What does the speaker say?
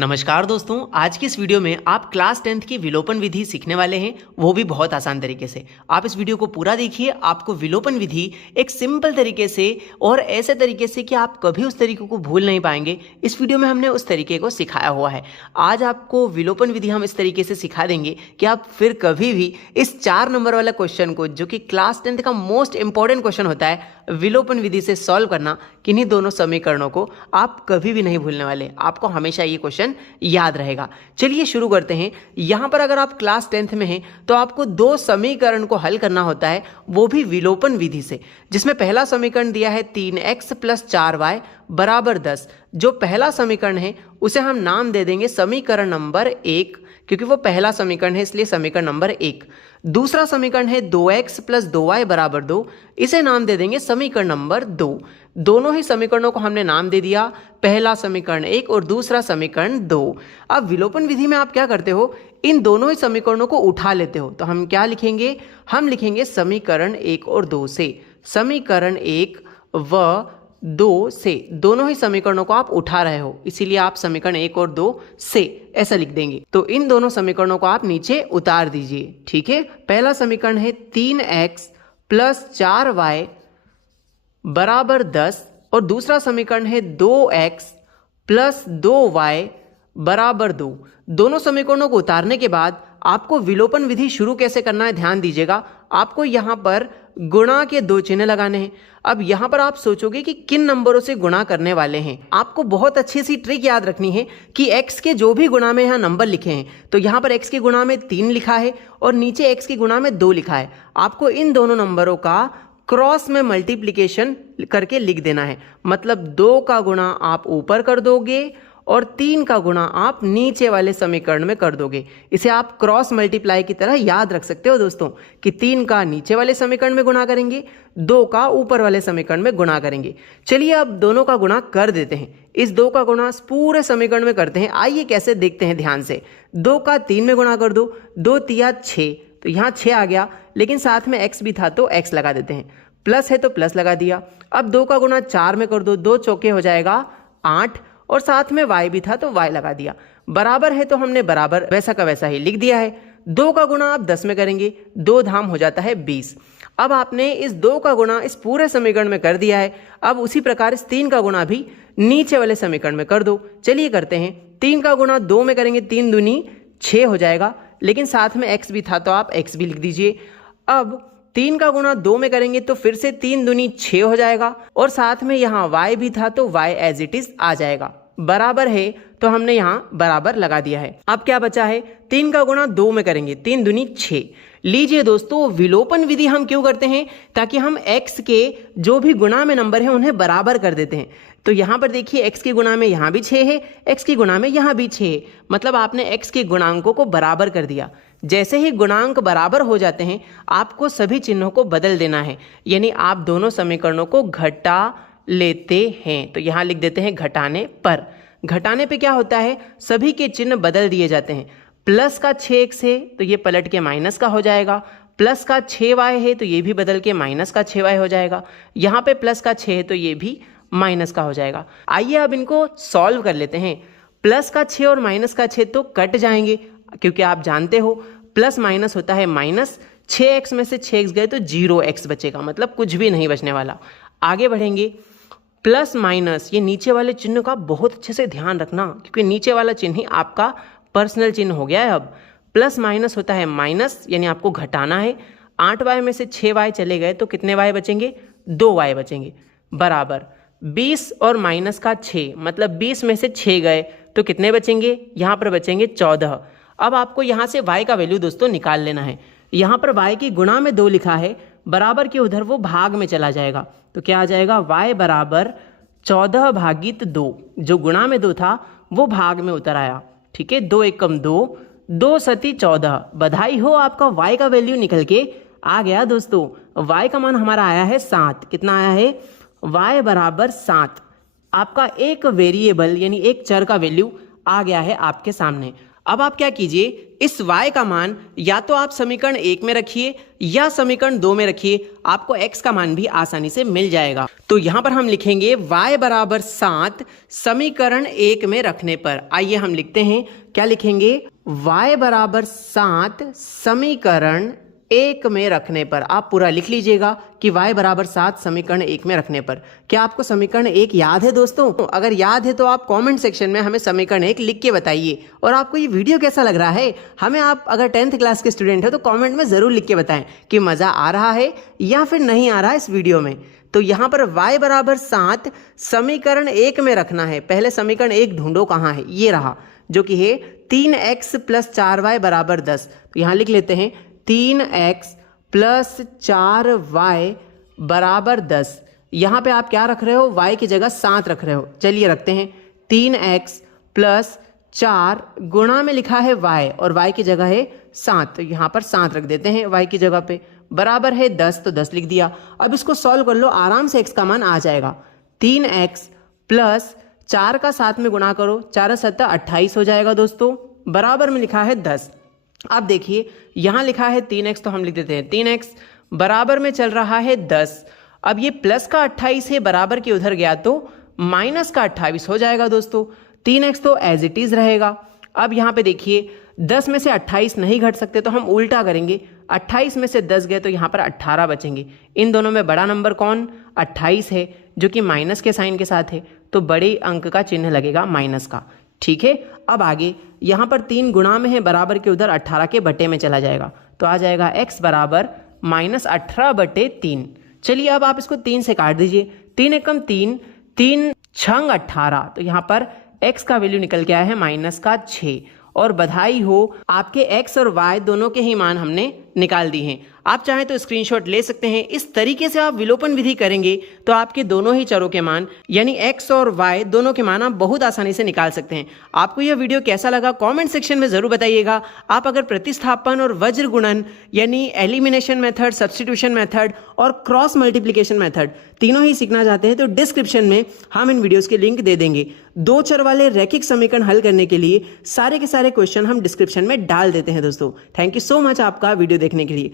नमस्कार दोस्तों, आज की इस वीडियो में आप क्लास 10th की विलोपन विधि सीखने वाले हैं, वो भी बहुत आसान तरीके से। आप इस वीडियो को पूरा देखिए, आपको विलोपन विधि एक सिंपल तरीके से और ऐसे तरीके से कि आप कभी उस तरीके को भूल नहीं पाएंगे। इस वीडियो में हमने उस तरीके को सिखाया हुआ है। आज आपको विलोपन विधि हम इस तरीके से सिखा देंगे कि आप फिर कभी भी इस 4 नंबर वाला क्वेश्चन को, जो कि क्लास 10th का मोस्ट इंपॉर्टेंट क्वेश्चन होता है, विलोपन विधि से सॉल्व करना, किन्हीं दोनों समीकरणों को आप कभी भी नहीं भूलने वाले। आपको हमेशा ये क्वेश्चन याद रहेगा। चलिए शुरू करते हैं। यहां पर अगर आप क्लास 10th में हैं तो आपको 2 समीकरण को हल करना होता है, वो भी विलोपन विधि से, जिसमें पहला समीकरण दिया है 3x + 4y = 10। जो पहला समीकरण है उसे हम नाम दे देंगे समीकरण नंबर 1, क्योंकि वो पहला समीकरण है, इसलिए समीकरण नंबर 1। दूसरा समीकरण है 2x + 2y = 2, इसे नाम दे देंगे समीकरण नंबर 2। दोनों ही समीकरणों को हमने नाम दे दिया, पहला समीकरण 1 और दूसरा समीकरण 2। अब विलोपन विधि में आप क्या करते हो, इन दोनों ही समीकरणों को उठा लेते हो। तो हम क्या लिखेंगे, हम लिखेंगे समीकरण 1 और 2 से। समीकरण 1 व 2 से दोनों ही समीकरणों को आप उठा रहे हो, इसीलिए आप समीकरण 1 और 2 से ऐसा लिख देंगे। तो इन दोनों समीकरणों को आप नीचे उतार दीजिए। ठीक है, पहला समीकरण है 3x + 4y = 10 और दूसरा समीकरण है 2x + 2y = 2। दोनों समीकरणों को उतारने के बाद आपको विलोपन विधि शुरू कैसे करना है, ध्यान दीजिएगा। आपको यहां पर गुणा के 2 चिन्ह लगाने हैं। अब यहां पर आप सोचोगे कि किन नंबरों से गुणा करने वाले हैं। आपको बहुत अच्छी सी ट्रिक याद रखनी है कि x के जो भी गुणा में यहां नंबर लिखे हैं, तो यहां पर x के गुणा में 3 लिखा है और नीचे x के गुणा में 2 लिखा है। आपको इन दोनों नंबरों का क्रॉस में मल्टीप्लिकेशन करके लिख देना है। मतलब 2 का गुणा आप ऊपर कर दोगे और 3 का गुणा आप नीचे वाले समीकरण में कर दोगे। इसे आप क्रॉस मल्टीप्लाई की तरह याद रख सकते हो दोस्तों, कि 3 का नीचे वाले समीकरण में गुणा करेंगे, 2 का ऊपर वाले समीकरण में गुणा करेंगे। चलिए अब दोनों का गुणा कर देते हैं। इस 2 का गुणा पूरे समीकरण में करते हैं। आइए कैसे देखते हैं ध्यान से। 2 का 3 में गुणा कर दो, 2 तिया 6, तो यहाँ 6 आ गया, लेकिन साथ में x भी था तो x लगा देते हैं। प्लस है तो प्लस लगा दिया। अब 2 का गुणा 4 में कर दो, 2 चौके हो जाएगा 8 और साथ में y भी था तो y लगा दिया। बराबर है तो हमने बराबर वैसा का वैसा ही लिख दिया है। 2 का गुणा आप 10 में करेंगे, 2 धाम हो जाता है 20। अब आपने इस 2 का गुणा इस पूरे समीकरण में कर दिया है। अब उसी प्रकार इस 3 का गुणा भी नीचे वाले समीकरण में कर दो। चलिए करते हैं। 3 का गुणा 2 में करेंगे, 3 दूनी 6 हो जाएगा, लेकिन साथ में x भी था तो आप x भी लिख दीजिए। अब 3 का गुणा 2 में करेंगे तो फिर से 3 दूनी 6 हो जाएगा और साथ में यहाँ y भी था तो y एज इट इज आ जाएगा। बराबर है तो हमने यहाँ बराबर लगा दिया है। अब क्या बचा है, 3 का गुणा 2 में करेंगे, 3 दूनी 6। लीजिए दोस्तों, विलोपन विधि हम क्यों करते हैं, ताकि हम x के जो भी गुणा में नंबर है उन्हें बराबर कर देते हैं। तो यहाँ पर देखिए, x के गुणा में यहाँ भी 6 है, x के गुणा में यहाँ भी 6 है, मतलब आपने x के गुणांकों को बराबर कर दिया। जैसे ही गुणांक बराबर हो जाते हैं, आपको सभी चिन्हों को बदल देना है, यानी आप दोनों समीकरणों को घटा लेते हैं। तो यहाँ लिख देते हैं घटाने पर। घटाने पे क्या होता है, सभी के चिन्ह बदल दिए जाते हैं। प्लस का 6x है तो ये पलट के माइनस का हो जाएगा, प्लस का 6y है तो ये भी बदल के माइनस का 6y हो जाएगा, यहाँ पे प्लस का 6 है तो ये भी माइनस का हो जाएगा। आइए अब इनको सॉल्व कर लेते हैं। प्लस का 6 और माइनस का 6 तो कट जाएंगे, क्योंकि आप जानते हो प्लस माइनस होता है माइनस। 6x में से 6x गए तो 0x बचेगा, मतलब कुछ भी नहीं बचने वाला। आगे बढ़ेंगे। प्लस माइनस, ये नीचे वाले चिन्ह का बहुत अच्छे से ध्यान रखना, क्योंकि नीचे वाला चिन्ह ही आपका पर्सनल चिन्ह हो गया है। अब प्लस माइनस होता है माइनस, यानी आपको घटाना है। 8y में से 6y चले गए तो कितने y बचेंगे, 2y बचेंगे। बराबर 20 और माइनस का 6, मतलब 20 में से 6 गए तो कितने बचेंगे, यहाँ पर बचेंगे 14। अब आपको यहाँ से y का वैल्यू दोस्तों निकाल लेना है। यहाँ पर y की गुणा में 2 लिखा है, बराबर के उधर वो भाग में चला जाएगा, तो क्या आ जाएगा, y = 14/2। जो गुणा में 2 था वो भाग में उतर आया। ठीक है, 2 एकम 2, 2 सती 14। बधाई हो, आपका y का वैल्यू निकल के आ गया दोस्तों। y का मान हमारा आया है 7। कितना आया है, y = 7। आपका एक वेरिएबल यानी एक चर का वैल्यू आ गया है आपके सामने। अब आप क्या कीजिए, इस y का मान या तो आप समीकरण 1 में रखिए या समीकरण 2 में रखिए, आपको x का मान भी आसानी से मिल जाएगा। तो यहां पर हम लिखेंगे y बराबर 7 समीकरण 1 में रखने पर। आइए हम लिखते हैं, क्या लिखेंगे, y बराबर 7 समीकरण 1 में रखने पर। आप पूरा लिख लीजिएगा कि y बराबर 7 समीकरण 1 में रखने पर। क्या आपको समीकरण 1 याद है दोस्तों? अगर याद है तो आप कमेंट सेक्शन में हमें समीकरण 1 लिख के बताइए। और आपको ये वीडियो कैसा लग रहा है, हमें आप अगर 10th क्लास के स्टूडेंट है तो कमेंट में ज़रूर लिख के बताएं कि मज़ा आ रहा है या फिर नहीं आ रहा है इस वीडियो में। तो यहाँ पर y बराबर 7 समीकरण 1 में रखना है। पहले समीकरण 1 ढूंढो, कहाँ है, ये रहा, जो कि है 3x + 4y बराबर 10। तो यहाँ लिख लेते हैं 3x + 4y बराबर 10। यहाँ पे आप क्या रख रहे हो, y की जगह 7 रख रहे हो। चलिए रखते हैं 3x + 4 गुणा में लिखा है y और y की जगह है 7, तो यहाँ पर 7 रख देते हैं y की जगह पे, बराबर है 10, तो 10 लिख दिया। अब इसको सॉल्व कर लो, आराम से x का मान आ जाएगा। 3x + 4 का 7 में गुणा करो, 4 × 7 = 28 हो जाएगा दोस्तों, बराबर में लिखा है 10। अब देखिए यहाँ लिखा है 3x, तो हम लिख देते हैं 3x, बराबर में चल रहा है 10। अब ये प्लस का 28 है, बराबर के उधर गया तो माइनस का 28 हो जाएगा दोस्तों। 3x तो एज इट इज रहेगा। अब यहाँ पे देखिए 10 में से 28 नहीं घट सकते, तो हम उल्टा करेंगे, 28 में से 10 गए तो यहाँ पर 18 बचेंगे। इन दोनों में बड़ा नंबर कौन, 28 है, जो कि माइनस के साइन के साथ है, तो बड़े अंक का चिन्ह लगेगा माइनस का। ठीक है, अब आगे यहाँ पर 3 गुणा में है, बराबर के उधर 18 के बटे में चला जाएगा, तो आ जाएगा x बराबर -18/3। चलिए अब आप इसको 3 से काट दीजिए, 3 एकम 3, 3 छंग 18, तो यहाँ पर x का वैल्यू निकल के आया है -6। और बधाई हो, आपके x और y दोनों के ही मान हमने निकाल दी हैं। आप चाहें तो स्क्रीनशॉट ले सकते हैं। इस तरीके से आप विलोपन विधि करेंगे तो आपके दोनों ही चरों के मान यानी x और y दोनों के मान आप बहुत आसानी से निकाल सकते हैं। आपको यह वीडियो कैसा लगा कमेंट सेक्शन में ज़रूर बताइएगा। आप अगर प्रतिस्थापन और वज्र गुणन यानी एलिमिनेशन मेथड, सब्स्टिट्यूशन मेथड और क्रॉस मल्टीप्लिकेशन मेथड तीनों ही सीखना चाहते हैं तो डिस्क्रिप्शन में हम इन वीडियोज़ के लिंक दे देंगे। 2 चर वाले रैखिक समीकरण हल करने के लिए सारे के सारे क्वेश्चन हम डिस्क्रिप्शन में डाल देते हैं दोस्तों। थैंक यू सो मच आपका वीडियो देखने के लिए।